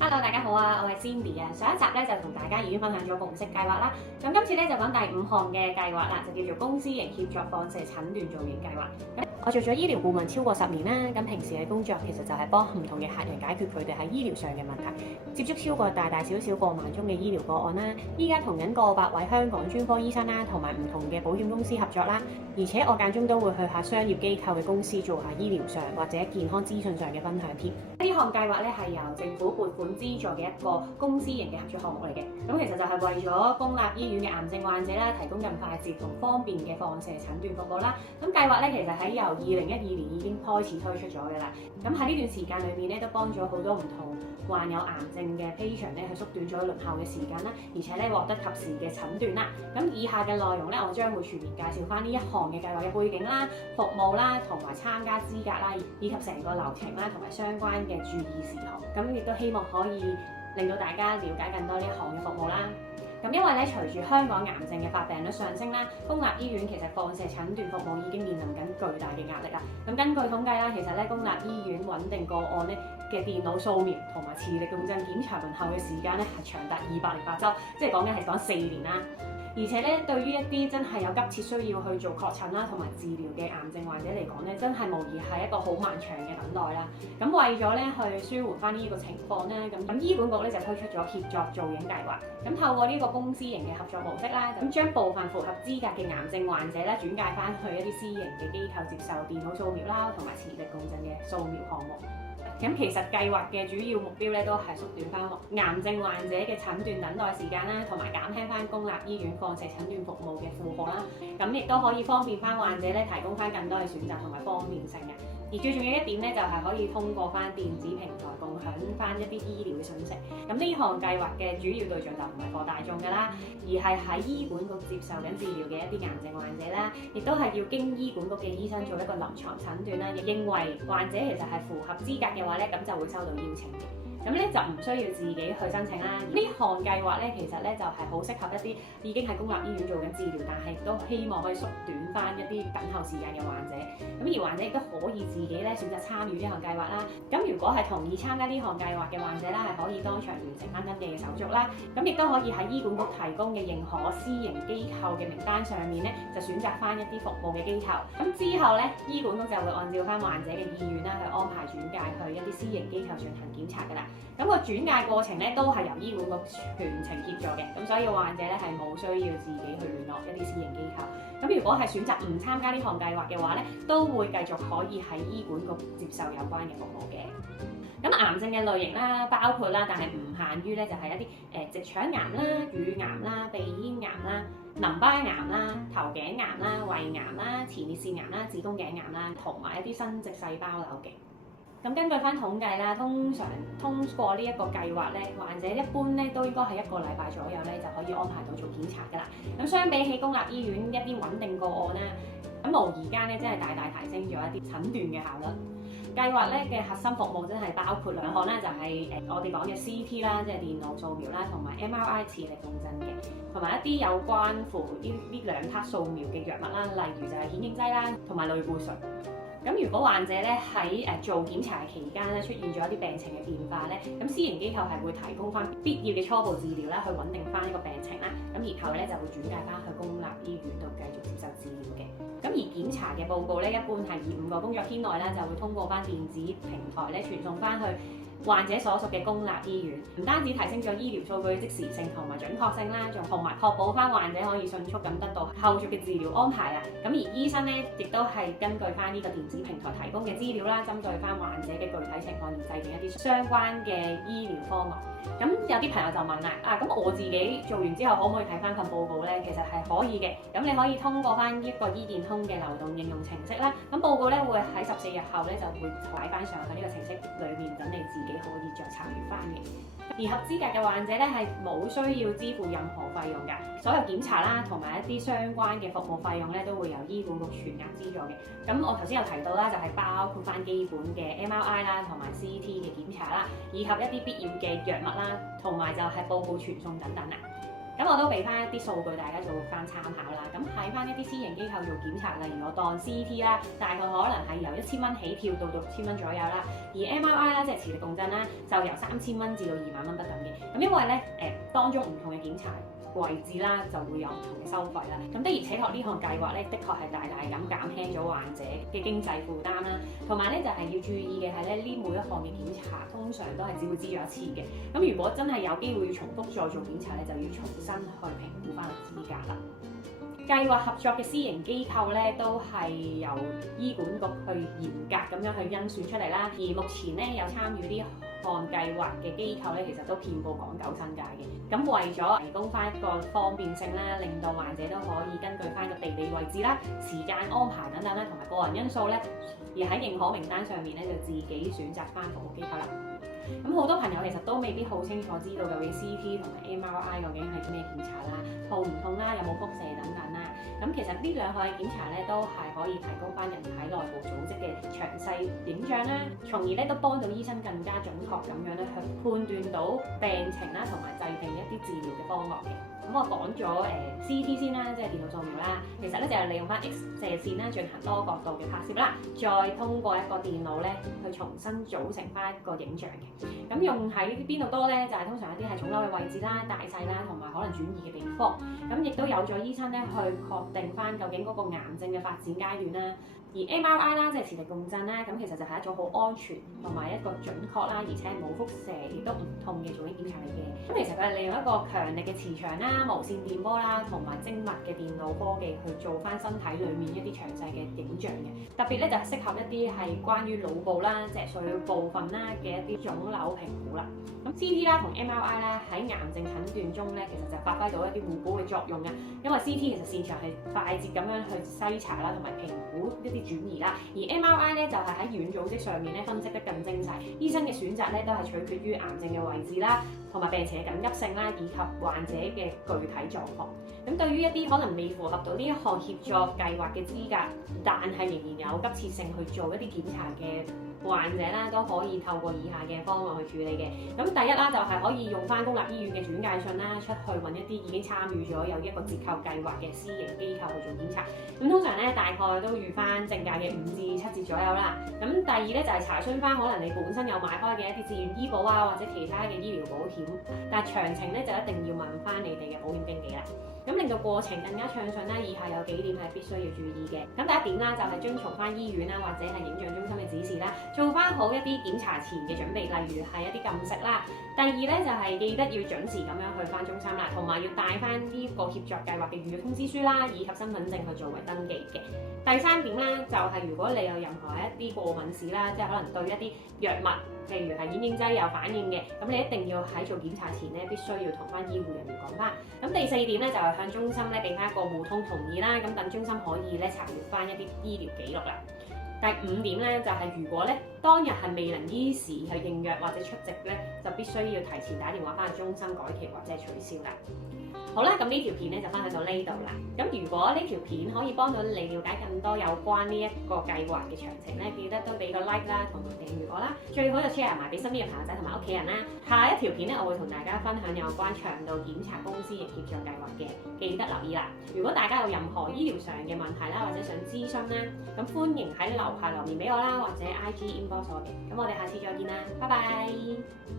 Hello，大家好啊，我係 Cindy 啊。上一集咧就同大家已經分享咗共識計劃啦。咁今次咧就講第5項嘅計劃啦，就叫做公私營協作放射診斷造影計劃。咁我做咗醫療顧問超過10年啦，咁平時嘅工作其實就係幫唔同嘅客人解決佢哋喺醫療上嘅問題，接觸超過大大小小過萬宗嘅醫療個案啦。依家同緊過百位香港專科醫生啦，同埋唔同嘅保險公司合作啦。而且我間中都會去下商業機構嘅公司做下醫療上或者健康資訊上嘅分享添。呢項計劃咧係由政府撥款資助嘅一個公私營嘅合作項目嚟嘅，咁其實就係為咗公立醫院嘅癌症患者啦，提供更快捷同方便嘅放射診斷服務啦。咁計劃咧其實喺由2012年已經開始推出咗嘅啦。咁喺呢段時間裏面咧，都幫咗好多唔同患有癌症嘅 patient 咧，去縮短咗輪候嘅時間啦，而且咧獲得及時嘅診斷啦。咁以下嘅內容咧，我將會全面介紹翻呢一項嘅計劃嘅背景啦、服務啦，同埋參加資格啦，以及成個流程啦，同埋相關嘅注意事項。咁亦都希望可以令到大家了解更多呢一項嘅服務啦。咁因為咧，隨住香港癌症嘅發病率上升啦，公立醫院其實放射診斷服務已經面臨緊巨大嘅壓力啦。咁根據統計啦，其實咧公立醫院穩定個案咧嘅電腦掃描同埋磁力共振檢查輪候嘅時間咧係長達208週，即係講緊係講4年啦。而且咧，對於一啲真係有急切需要去做確診啦同埋治療嘅癌症患者嚟講咧，真係無疑係一個好漫長嘅等待啦。咁為咗咧去舒緩翻呢個情況咧，咁醫管局咧就推出咗協作造影計劃。咁透過呢個公私營嘅合作模式啦，咁將部分符合資格嘅癌症患者咧轉介翻去一啲私營嘅機構接受電腦掃描啦同埋磁力共振嘅掃描項目。咁其實計劃嘅主要目標咧都係縮短翻癌症患者嘅診斷等待時間啦，同埋減輕翻公立醫院放射診斷服務嘅負荷啦。咁亦都可以方便翻患者咧，提供翻更多嘅選擇同埋方便性嘅。而最重要一點咧，就係可以通過翻電子平台共享翻一啲醫療嘅信息。咁呢項計劃嘅主要對象就唔係畀大眾㗎啦，而係喺醫管局接受緊治療嘅一啲癌症患者啦，亦都係要經醫管局嘅醫生做一個臨床診斷啦，亦認為患者其實係符合資格嘅話咧，咁就會收到邀請嘅。咁咧就唔需要自己去申請啦。呢項計劃咧，其實咧就係好適合一啲已經喺公立醫院做緊治療，但係亦都希望可以縮短翻一啲等候時間嘅患者。咁而患者亦都可以自己咧選擇參與呢項計劃啦。咁如果係同意參加呢項計劃嘅患者咧，係可以當場完成翻登記嘅手續啦。咁亦都可以喺醫管局提供嘅認可私營機構嘅名單上面咧，就選擇翻一啲服務嘅機構。咁之後咧，醫管局就會按照翻患者嘅意願啦，去安排轉介去一啲私營機構進行檢查㗎啦。咁個轉介過程咧都係由醫管局全程協助嘅，咁所以患者咧係冇需要自己去聯絡一啲私營機構。咁如果係選擇唔參加呢項計劃嘅話咧，都會繼續可以喺醫管局接受有關嘅服務嘅。咁癌症嘅類型啦，包括啦，但係唔限於咧，就係一啲直腸癌啦、乳癌啦、鼻咽癌啦、淋巴癌啦、頭頸癌啦、胃癌啦、前列腺癌啦、子宮頸癌啦，同埋一啲生殖細胞瘤嘅。咁根據翻統計啦，通常通過呢一個計劃咧，患者一般咧都應該係1個禮拜左右咧就可以安排到做檢查㗎啦。咁相比起公立醫院一啲穩定個案咧，咁無疑間咧真係大大提升咗一啲診斷嘅效率。計劃咧嘅核心服務真係包括2項啦，就係我哋講嘅 CT 啦，即係電腦掃描啦，同埋 MRI 磁力共振嘅，同埋一啲有關乎呢兩測掃描嘅藥物啦，例如就係顯影劑啦，同埋類固醇。咁如果患者咧喺做檢查嘅期間咧出現咗一啲病情嘅變化咧，咁私營機構係會提供翻必要嘅初步治療啦，去穩定翻呢個病情啦。咁然後咧就會轉介翻去公立醫院度繼續接受治療嘅。咁而檢查嘅報告咧，一般係以5個工作天內咧就會通過翻電子平台咧傳送翻去患者所屬嘅公立醫院，唔單止提升咗醫療數據嘅即時性同埋準確性啦，仲同埋確保翻患者可以迅速咁得到後續嘅治療安排啊。咁而醫生咧亦都係根據翻呢個電子平台提供嘅資料啦，針對翻患者嘅具體情況而制定一啲相關嘅醫療方案。咁有啲朋友就問啦，咁我自己做完之後可唔可以睇翻份報告咧？其實係可以嘅。咁你可以通過翻一個醫健通嘅流動應用程式啦。咁報告咧會喺14日後咧就會擺翻上去呢個程式裏面，等你自己可以再查閲翻嘅。而合資格嘅患者咧係冇需要支付任何費用㗎，所有檢查啦同埋一啲相關嘅服務費用咧都會由醫管局全額資助嘅。咁我頭先有提到啦，就係包括翻基本嘅 MRI 啦同埋 CT 嘅檢查啦，以及一啲必要嘅藥物啦，同埋就係報告傳送等等啦。咁我都俾翻一啲數據大家做翻參考啦。咁喺翻一啲私營機構做檢查，例如我當 CT 啦，大概可能係由1000蚊起跳到6000蚊左右啦。而 MRI 啦，即係磁力共振啦，就由3000蚊至到2萬蚊不等嘅。咁因為咧當中唔同嘅檢查位置啦，就會有唔同嘅收費啦。咁的而且確呢項計劃咧，的確係大大咁減輕咗患者嘅經濟負擔啦。同埋咧就係要注意嘅係咧，呢每一項嘅檢查通常都係只會資助一次嘅。咁如果真係有機會要重複再做檢查咧，就要重新去評估翻個資格啦。計劃合作嘅私營機構咧，都係由醫管局去嚴格咁樣去甄選出嚟啦。而目前咧有參與呢項計劃嘅機構咧，其實都遍佈港九新界嘅。咁為咗提供翻一個方便性啦，令到患者都可以根據翻個地理位置啦、時間安排等等啦，同埋個人因素咧，而喺認可名單上面咧就自己選擇翻服務機構啦。咁好多朋友其實都未必好清楚知道究竟 CT 同埋 MRI 究竟係啲咩檢查啦，痛唔痛啦，有冇輻射等等啦。咁其實呢兩項嘅檢查咧，都係可以提供翻人體內部組織嘅詳細影像啦，從而咧都幫到醫生更加準確咁樣咧去判斷到病情啦，同埋制定一啲治療嘅方案嘅。咁我講咗CT 先啦，即係電腦掃描啦，其實咧就係利用翻 X 射線啦進行多角度嘅拍攝啦，再通過一個電腦咧去重新組成翻一個影像嘅。咁用喺邊度多咧？就係通常一啲係腫瘤嘅位置啦、大細啦，同埋可能轉移嘅地方。咁亦都有助醫生咧去確定翻究竟嗰個癌症嘅發展階段啦。而 MRI 啦，即係磁力共振啦，咁其實就係一種好安全同埋一個準確啦，而且冇輻射亦都唔痛嘅做啲檢查嚟嘅。咁其實佢係利用一個強力嘅磁場啦、無線電波啦，同埋精密嘅電腦科技去做翻身體裡面一啲詳細嘅影像嘅。特別咧就係適合一啲係關於腦部啦、脊髓部分啦嘅一啲腫瘤評估啦。咁 CT 啦同 MRI 啦喺癌症診斷中咧，其實就發揮到一啲互補嘅作用嘅。因為 CT 其實擅長係快捷咁樣去篩查啦，同埋評估一啲轉移啦。而 MRI 咧就係喺軟組織上面咧分析得更精細。醫生嘅選擇咧都係取決於癌症嘅位置啦，同埋病情嘅緊急性啦，以及患者嘅具體狀況。咁對於一啲可能未符合到呢一項協助計劃嘅資格，但係仍然有急切性去做一啲檢查嘅患者啦，都可以透過以下嘅方案去處理嘅。咁第一啦，就係可以用翻公立醫院嘅轉介信啦，出去揾一啲已經參與咗有一個折扣計劃嘅私營機構去做檢查。咁通常咧大概都預翻正價嘅5至7折左右啦。咁第二咧就係查詢翻可能你本身有買開嘅一啲自願醫保啊，或者其他嘅醫療保險，但係詳情咧就一定要問翻你哋嘅保險經紀啦。咁令到過程更加暢順啦，以下有幾點係必須要注意嘅。咁第一點啦，就係遵從翻醫院啦或者係影像中心嘅指示啦，做翻好一啲檢查前嘅準備，例如係一啲禁食啦。第二咧就係記得要準時咁樣去翻中心啦，同埋要帶翻呢個協作計劃嘅預約通知書啦，以及身份證去作為登記嘅。第三點啦，就係如果你有任何一啲過敏史啦，即係可能對一啲藥物，譬如係顯影劑有反應嘅，咁你一定要喺做檢查前咧，必須要同翻醫護人員講翻。咁第四點咧，就係向中心咧俾翻一個互通同意啦，咁等中心可以咧查閱翻一啲醫療記錄啦。第五點咧，就係如果咧當日係未能依時去應約或者出席咧，就必須要提前打電話翻去中心改期或者係取消啦。好啦，咁呢條片咧就分享到呢度啦。咁如果呢條片可以幫到你了解更多有關呢一個計劃嘅詳情咧，記得都俾個 like 啦，同埋訂閱我啦。最好就 share 埋俾身邊嘅朋友仔同埋屋企人啦。下一條片咧，我會同大家分享有關腸道檢查公私營協作計劃嘅，記得留意啦。如果大家有任何醫療上嘅問題啦，或者想諮詢啦，咁歡迎喺樓下留言俾我啦，或者 IG inbox 我嘅。咁我哋下次再見啦，拜拜。